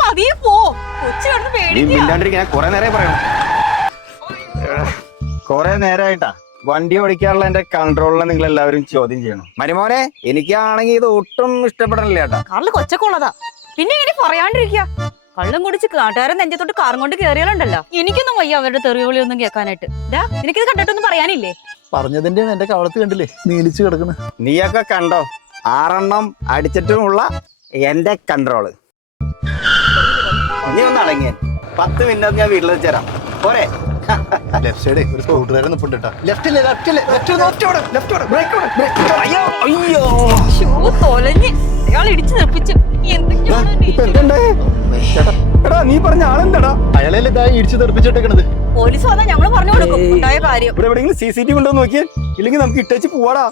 പതിയെ പോ. കൊച്ചു കിടന്ന് പേടിക്കുക. കൊറേ നേരമായിട്ടാ വണ്ടി ഓടിക്കാനുള്ള എന്റെ കൺട്രോളിനെ നിങ്ങൾ എല്ലാവരും ചോദ്യം ചെയ്യണം. മരുമോനെ, എനിക്കാണെങ്കിൽ ഇത് ഒട്ടും ഇഷ്ടപ്പെടണില്ല ചേട്ടാ. കാറില് കൊച്ചക്കുള്ളതാ, പിന്നെ എങ്ങനെ പറയാണ്ടിരിക്കുക. കള്ളും കുടിച്ച് നാട്ടുകാരൻ നെഞ്ചത്തോട്ട് കാറും കൊണ്ട് കയറിയാലുണ്ടല്ലോ. എനിക്കൊന്നും വയ്യ അവരുടെ തെറിവിളി ഒന്നും കേൾക്കാനായിട്ട്. എനിക്കിത് കണ്ടിട്ടൊന്നും പറയാനില്ലേ? പറഞ്ഞതിന്റെ എന്റെ കവളത്ത് കണ്ടില്ലേ നീലിച്ചു കിടക്കണ. നീയൊക്കെ കണ്ടോ 6 എണ്ണം അടിച്ചിട്ടുമുള്ള എന്റെ കൺട്രോള്. നീ ഒന്ന് അടങ്ങിയ 10 മിനിറ്റ് ഞാൻ വീട്ടിൽ വെച്ചേരാം പോരെ. ലെഫ്റ്റ് സൈഡ് ഒരു സ്കൂട്ടർ നിൽപ്പുണ്ട്. തൊലഞ്ഞ് അയാൾ ഇടിച്ചു തെറിപ്പിച്ചു. എടാ നീ പറഞ്ഞ ആളെന്താടാ? അയാളെ ഇതാ ഇടിച്ചു തെറിപ്പിച്ചിട്ടേക്കണത്. പോലീസ് വന്നാൽ ഞങ്ങള് പറഞ്ഞു കൊടുക്കും ഉണ്ടായ കാര്യം. ഇവിടെ എവിടെയെങ്കിലും CCTV ഉണ്ടോ നോക്കിയേ, ഇല്ലെങ്കിൽ നമുക്ക് ഇട്ടേച്ച് പോവാടാ.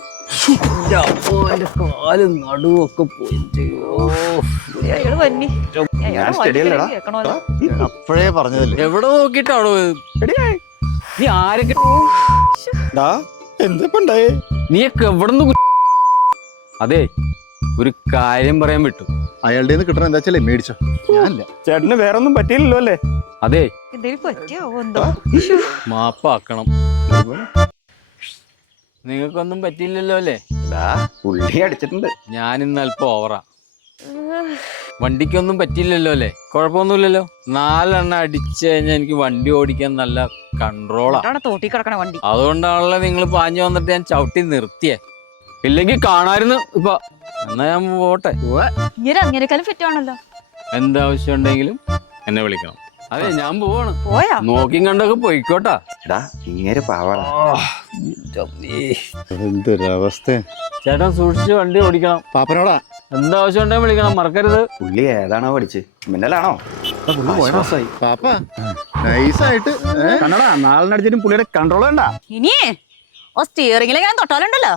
കാലും നടുവൊക്കെ അയാള് വന്നി അപ്പോഴേ പറഞ്ഞതല്ലേ. എവിടെ നോക്കിട്ടാണോ നീ ആരൊക്കെ എന്താ നീയൊക്കെ എവിടെന്ന് അതെ ഒരു കാര്യം പറയാൻ വിട്ടു. അയാളുടെ കിട്ടണ എന്താ വെച്ചാലേ മേടിച്ചോ. ഞാനല്ല. ചേട്ടന് വേറെ ഒന്നും പറ്റിയില്ലല്ലോ അല്ലേ? അതെ എന്തെങ്കിലും പറ്റിയാവോ എന്തോ. മാപ്പാക്കണം. നിങ്ങൾക്കൊന്നും പറ്റിയില്ലല്ലോ അല്ലേ? പുള്ളി അടിച്ചിട്ടുണ്ട്. ഞാൻ ഇന്ന് അല്പം ഓവറാ. വണ്ടിക്കൊന്നും പറ്റിയില്ലല്ലോ അല്ലേ? കുഴപ്പമൊന്നുമില്ലല്ലോ. 4 എണ്ണം അടിച്ചു കഴിഞ്ഞാൽ എനിക്ക് വണ്ടി ഓടിക്കാൻ നല്ല കൺട്രോളാ. തോട്ടി കിടക്കണ വണ്ടി. അതുകൊണ്ടാണല്ലോ നിങ്ങൾ പാഞ്ഞു വന്നിട്ട് ഞാൻ ചവിട്ടി നിർത്തിയേ. ഇല്ലെങ്കിൽ കാണായിരുന്നു ഇപ്പൊ. എന്നാ ഞാൻ പോട്ടെ. ഇങ്ങനെ അങ്ങനെക്കാളും ഫിറ്റാണല്ലോ. എന്താവശ്യം ഉണ്ടെങ്കിലും എന്നെ വിളിക്കണം. അതെ ഞാൻ പോവാണ്. പോയാ നോക്കിയും കണ്ടൊക്കെ പോയിക്കോട്ടാ. ഇങ്ങനെ പാവാടാ. എന്തൊരവസ്ഥ. ചേട്ടൻ സൂക്ഷിച്ച് വണ്ടി ഓടിക്കണം. പാപ്പനോടാ എന്താവശ്യം ഉണ്ടെങ്കിൽ വിളിക്കണം, മറക്കരുത്. പുള്ളി ഏതാണോ പഠിച്ച് മിന്നലാണോ? പാപ്പ നൈസായിട്ട് കണ്ടടാ, 4 അടിച്ചിട്ടും പുള്ളിയുടെ കൺട്രോൾ വേണ്ട. ഇനിയേ ഓ സ്റ്റിയറിംഗിലെ ഞാൻ തൊട്ടാലുണ്ടല്ലോ.